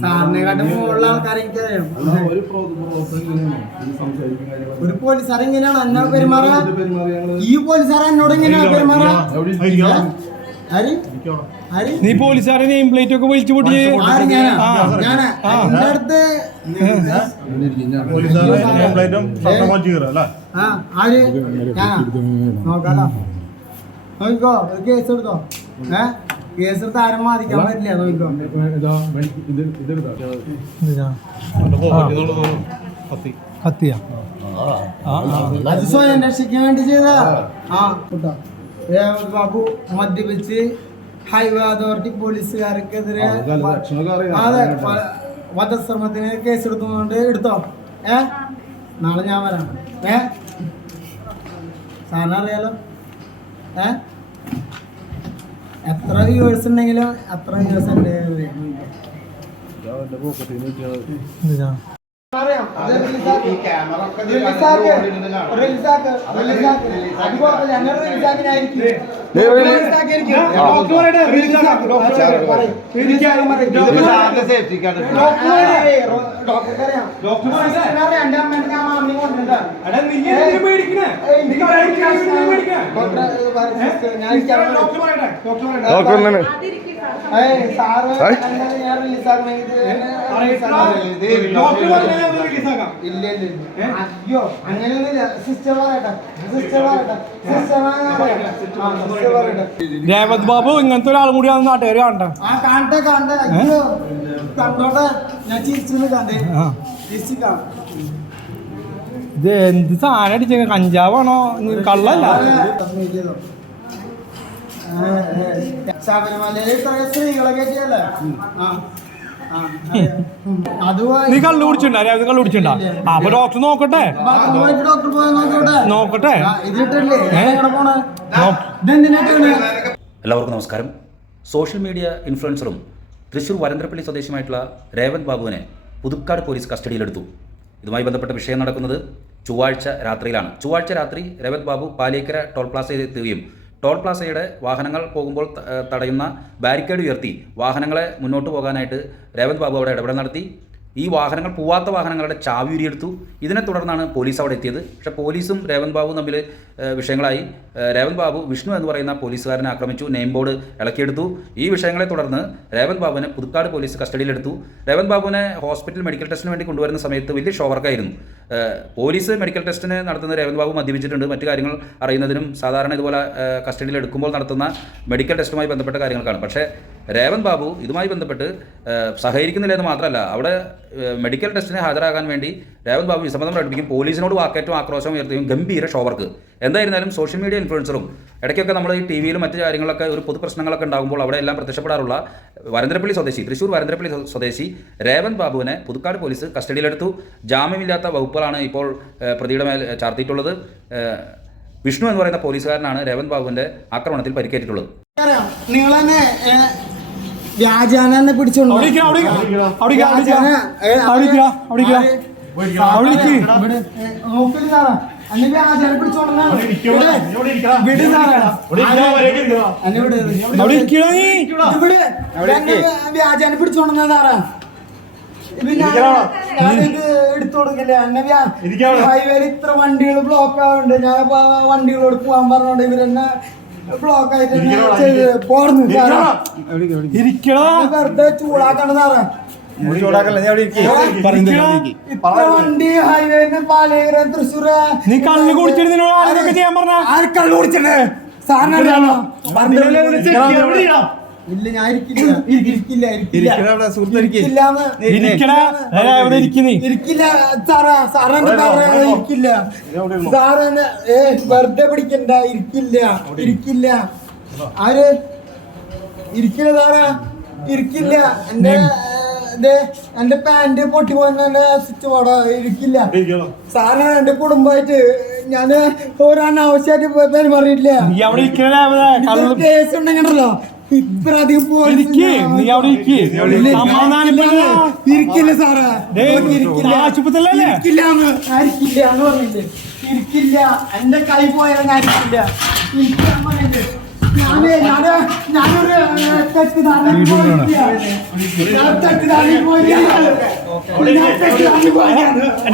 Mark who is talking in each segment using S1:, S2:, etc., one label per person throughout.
S1: സാറിനെക്കാട്ടും മുകളിലുള്ള ആൾക്കാരെ എനിക്കറിയാം.
S2: ഒരു
S1: പോലീസാർ എങ്ങനെയാണ് എന്നെ പെരുമാറുക ഈ പോലീസാർ എന്നോട് എങ്ങനെയാണ് പെരുമാറുക ആര്?
S3: നീ പോലീസുകാരെ നെയിം പ്ലേറ്റ് ഒക്കെ വലിച്ചു പൊട്ടിച്ച്
S1: നോക്കാലോ നോക്കിക്കോ കേസ് എടുത്തോ. ഏ? കേസ് എടുത്ത് ആരും ബാധിക്കാൻ പറ്റില്ല നോക്കിക്കോ
S3: കത്തിയാ.
S1: അത് സ്വയം വേണ്ടി ചെയ്താ. ആ. കേട്ടോ. രേവത് ബാബു മദ്യപിച്ച് ഹൈവേ അതോറിറ്റി പോലീസുകാർക്കെതിരെ
S2: അത്
S1: വധശ്രമത്തിന് കേസ് എടുത്തുകൊണ്ട് എടുത്തോ. ഏ? നാളെ ഞാൻ വരാം. ഏ? സാറിനറിയാലോ ഏ? എത്ര വ്യൂവേഴ്സ് ഉണ്ടെങ്കിലും അത്ര വ്യൂവേഴ്സ്
S2: എന്റെ
S1: അറിയാം. ഡോക്ടർ ഡോക്ടർ, അയ്യോ അങ്ങനെയൊന്നുമില്ല. സിസ്റ്റർ പറയട്ടെ. സിസ്റ്റർ പറയട്ടെ. സിസ്റ്റർ പറയട്ടെ.
S3: രേവത് ബാബു ഇങ്ങനത്തെ ഒരാളും കൂടി ആണ് നാട്ടുകാർ കാണട്ടെ.
S1: ആ കാണട്ടെ കാണട്ടെ. അയ്യോ. കണ്ടോട്ടെ. ഞാൻ ചിരിച്ചു കണ്ടേ.
S3: ആ.
S1: ചിരിച്ചു കാണാം
S3: ഇത് എന്ത് സാധനം അടിച്ച കഞ്ചാവാണോ? കള്ളല്ല.
S1: ശബരിമലയിൽ ഇത്ര സ്ത്രീകളെ കയറ്റിയല്ലേ? ആ ആ, അറിയാം. ഉം. അതുമായി
S3: നീ കള്ളു കുടിച്ചിട്ടുണ്ടാ? രേവത് കള്ളു കുടിച്ചിട്ടുണ്ടാ? ആ, അപ്പൊ ഡോക്ടർ നോക്കട്ടെ?
S1: ഡോക്ടർ പോയി നോക്കട്ടെ?
S4: എല്ലാവർക്കും നമസ്കാരം. സോഷ്യൽ മീഡിയ ഇൻഫ്ലുവൻസറും തൃശൂർ വരന്തരപ്പള്ളി സ്വദേശിയുമായിട്ടുള്ള രേവന്ത് ബാബുവിനെ പുതുക്കാട് പോലീസ് കസ്റ്റഡിയിലെടുത്തു. ഇതുമായി ബന്ധപ്പെട്ട വിഷയം നടക്കുന്നത് ചൊവ്വാഴ്ച രാത്രിയിലാണ്. ചൊവ്വാഴ്ച രാത്രി രേവന്ത് ബാബു പാലേക്കര ടോൾ പ്ലാസയിൽ എത്തുകയും ടോൾ പ്ലാസയുടെ വാഹനങ്ങൾ പോകുമ്പോൾ തടയുന്ന ബാരിക്കേഡ് ഉയർത്തി വാഹനങ്ങളെ മുന്നോട്ട് പോകാനായിട്ട് രേവന്ത് ബാബു അവിടെ ഇടപെടൽ നടത്തി. ഈ വാഹനങ്ങൾ പോവാത്ത വാഹനങ്ങളുടെ ചാവി ഉരിയെടുത്തു. ഇതിനെ തുടർന്നാണ് പോലീസ് അവിടെ എത്തിയത്. പക്ഷേ പോലീസും രേവന്ത് ബാബുവും തമ്മിൽ വിഷയങ്ങളായി. രേവന്ത് ബാബു വിഷ്ണു എന്ന് പറയുന്ന പോലീസുകാരനെ ആക്രമിച്ചു നെയിം ബോർഡ് ഇളക്കിയെടുത്തു. ഈ വിഷയങ്ങളെ തുടർന്ന് രേവന്ത് ബാബുവിനെ പുതുക്കാട് പോലീസ് കസ്റ്റഡിയിലെടുത്തു. രേവന്ത് ബാബുവിനെ ഹോസ്പിറ്റൽ മെഡിക്കൽ ടെസ്റ്റിന് വേണ്ടി കൊണ്ടുവരുന്ന സമയത്ത് വലിയ ഷോവർക്കായിരുന്നു. പോലീസ് മെഡിക്കൽ ടെസ്റ്റിന് നടത്തുന്ന രേവന്ത് ബാബു മദ്യപിച്ചിട്ടുണ്ട്. മറ്റു കാര്യങ്ങൾ അറിയുന്നതിനും സാധാരണ ഇതുപോലെ കസ്റ്റഡിയിൽ എടുക്കുമ്പോൾ നടത്തുന്ന മെഡിക്കൽ ടെസ്റ്റുമായി ബന്ധപ്പെട്ട കാര്യങ്ങൾക്കാണ്. പക്ഷേ രേവന്ത് ബാബു ഇതുമായി ബന്ധപ്പെട്ട് സഹകരിക്കുന്നില്ല എന്ന് മാത്രമല്ല അവിടെ മെഡിക്കൽ ടെസ്റ്റിന് ഹാജരാകാൻ വേണ്ടി രേവന്ത് ബാബു വിസമ്മതം പ്രകടിപ്പിക്കും. പോലീസിനോട് വാക്കേറ്റവും ആക്രോശം ഉയർത്തുകയും ഗംഭീര ഷോവർക്ക്. എന്തായിരുന്നാലും സോഷ്യൽ മീഡിയ ഇൻഫ്ലുവൻസറും ഇടയ്ക്കൊക്കെ നമ്മൾ ഈ ടി വിയിലും മറ്റു കാര്യങ്ങളൊക്കെ ഒരു പൊതു പ്രശ്നങ്ങളൊക്കെ ഉണ്ടാകുമ്പോൾ അവിടെ എല്ലാം പ്രത്യക്ഷപ്പെടാറുള്ള വരന്തരപ്പള്ളി സ്വദേശി തൃശൂർ വരന്തരപ്പള്ളി സ്വദേശി രേവൻ ബാബുവിനെ പുതുക്കാട് പോലീസ് കസ്റ്റഡിയിലെടുത്തു. ജാമ്യമില്ലാത്ത വകുപ്പുകളാണ് ഇപ്പോൾ പ്രതിയുടെ മേൽ ചാർത്തിയിട്ടുള്ളത്. വിഷ്ണു എന്ന് പറയുന്ന പോലീസുകാരനാണ് രേവൻ ബാബുവിന്റെ ആക്രമണത്തിൽ പരിക്കേറ്റിട്ടുള്ളത്.
S1: നിങ്ങൾ തന്നെ വ്യാജാന പിടിച്ചോണ്ട്
S3: അവിടെ അവിടെ
S1: വ്യാജാന, പിടിച്ചോണ്ടെന്നാ സാറാ. ഹൈവേയിൽ ഇത്ര വണ്ടികൾ ബ്ലോക്ക് ആവുന്നുണ്ട് ഞാൻ വണ്ടികളോട് പോകാൻ പറഞ്ഞോണ്ട് ഇവരെന്നെ ബ്ലോക്ക് ആയിട്ട് പോർന്നു വെറുതെ ചൂടാക്കണ സാറേ.
S3: നീ കള്ളു കുടിച്ചിരുന്നോ ആരൊക്കെ ചെയ്യാൻ പറഞ്ഞ?
S1: ആര് കള്ളു കുടിച്ചിട്ട്? ഇല്ല ഞാൻ ഇരിക്കില്ല. ഇരിക്കില്ല ഇരിക്കില്ല. സാറാ പറയാ. ഇരിക്കില്ല. സാറിന് ഏ വെറുതെ പിടിക്കണ്ട. ഇരിക്കില്ല. ഇരിക്കില്ല. ആര്? ഇരിക്കില്ല സാറാ. ഇരിക്കില്ല. എന്റെ എന്റെ പാന്റ് പൊട്ടി പോയെന്നെ സ്വിച്ച് ബോർഡ് ഇരിക്കില്ല. സാറിന് എന്റെ കുടുംബമായിട്ട് ഞാൻ ഒരു അനാവശ്യമായിട്ട് പെരുമാറിയിട്ടില്ല. കേസ് ഉണ്ടെങ്കിലോ ഇത്ര അധികം ഇരിക്കില്ല സാറേ. ഇരിക്കില്ല. എന്ന് പറഞ്ഞില്ലേ? ഇരിക്കില്ല. എന്റെ കൈ പോയാൽ ഞാൻ ഇരിക്കില്ല ഇരിക്കാൻ പറഞ്ഞിട്ട്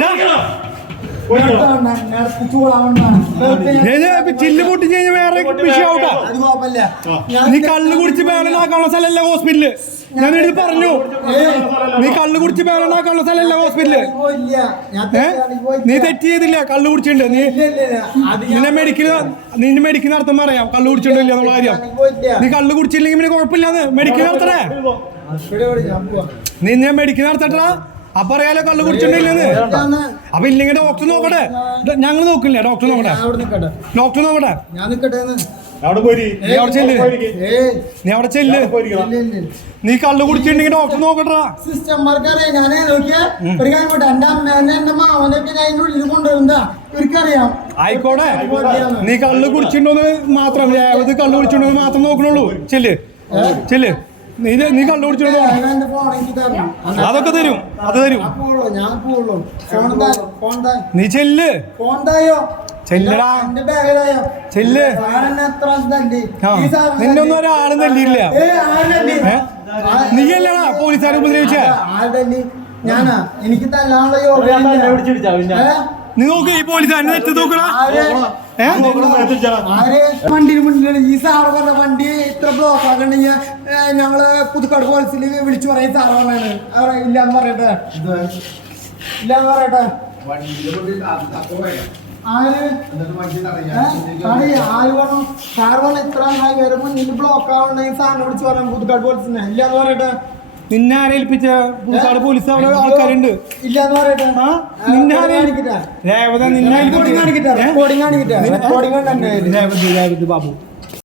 S1: ഞാൻ
S3: ചില്ല് പൊട്ടി കഴിഞ്ഞാൽ വേറെ വിഷയമാവട്ടാ. നീ കള്ള് കുടിച്ച് പേരണ്ടാക്കാനുള്ള സ്ഥലമല്ല ഹോസ്പിറ്റൽ. ഞാൻ ഇത് പറഞ്ഞു. നീ കള്ള് കുടിച്ച് പേരണ്ടാക്കാനുള്ള സ്ഥലമല്ല
S1: ഹോസ്പിറ്റൽ.
S3: നീ തെറ്റ് ചെയ്തില്ല. കള്ള് കുടിച്ചിട്ടുണ്ട്. നീ
S1: ഇല്ല, ഇല്ല, ഇല്ല.
S3: നിന്നെ മെഡിക്കൽ നിന്നെ മെഡിക്കൽ നടത്താൻ പറയാം. കള്ള് കുടിച്ചിട്ടില്ല എന്നുള്ള കാര്യം. നീ കള്ള് കുടിച്ചില്ലെങ്കിൽ പിന്നെ കുഴപ്പമില്ലാന്ന്. മെഡിക്കൽ നടത്തണേ. നിന്നെ മെഡിക്കൽ നടത്തട്ടാ. അപ്പൊ അറിയാലോ കള്ള് കുടിച്ചിട്ടില്ലെന്ന് അപ്പൊ ഇല്ലെങ്കിൽ ഡോക്ടർ നോക്കട്ടെ. ഞങ്ങൾ നോക്കില്ല? ഡോക്ടർ നോക്കട്ടെ. ഡോക്ടർ നോക്കട്ടെ. നീ അവിടെ ചെല്ല്. നീ കള്ള് കുടിച്ചിട്ടുണ്ടെങ്കിൽ ഡോക്ടർ നോക്കട്ടാ.
S1: ഞാനേ നോക്കിയാ. ഒരു കാര്യം കൂടെ എന്റെ അമ്മേനെ എന്റെ മാവനൊക്കെ ഞാൻ അതിന്റെ ഉള്ളിൽ കൊണ്ടുവരുന്ന ഇവർക്കറിയാം.
S3: ആയിക്കോട്ടെ. നീ കള്ള് കുടിച്ചിട്ടുണ്ടോന്ന് മാത്രം കള്ളു കള്ള് കുടിച്ചിട്ടുണ്ടോന്ന് മാത്രം നോക്കണുള്ളൂ. ചെല്ല്. ചെല്ല്. നീ നീ
S1: തരണം.
S3: അതൊക്കെ തരും അത് തരും. നീ ചെല്ല്. ചെല്ലടാ.
S1: എന്റെ ബാഗിലായോ?
S3: ചെല്ല്.
S1: സാറെന്നെ എത്ര തല്ലി?
S3: ആ
S1: ഈ സാറ്
S3: നിന്നെ ഒന്നും ഒരാളും തല്ലിയില്ല
S1: നീ തല്ലി?
S3: പോലീസുകാരെ ഉപദ്രവിച്ച.
S1: ഞാനാ. എനിക്ക് തല്ലാനുള്ള
S3: നീ നോക്ക് ഈ പോലീസുകാരനെ തെറ്റ് നോക്കടാ.
S1: വണ്ടിയിൽ മുന്നിലാണ്. ഈ സാറ് പറഞ്ഞ വണ്ടി ഇത്ര ബ്ലോക്ക് ആക്കണ്ടെങ്കിൽ ഞങ്ങൾ പുതുക്കാട് പോലീസിൽ വിളിച്ചു പറയും സാറ് പറഞ്ഞാണ് അവരെ ഇല്ലാന്ന് പറയട്ടെ. ഇല്ലാന്ന് പറയട്ടെ. ആര്? ഏ? ആര് ആര് പറഞ്ഞു? സാറ് പറഞ്ഞ ഇത്ര നന്നായി വരുമ്പോ മുന്നിൽ ബ്ലോക്ക് ആവണ്ടെങ്കിൽ സാറിനെ വിളിച്ചു പറയാം പുതുക്കാട് പോലീസിനെ ഇല്ലാന്ന് പറയട്ടെ.
S3: നിന്നെ ആരേൽപ്പിച്ച പോലീസ് അവിടെ ആൾക്കാരുണ്ട്.
S1: ഇല്ലാന്ന് പറയട്ടെ.
S3: ആ നിന്നെ രേവത നിന്നെ
S1: കാണിക്കട്ടെ
S3: ബാബു.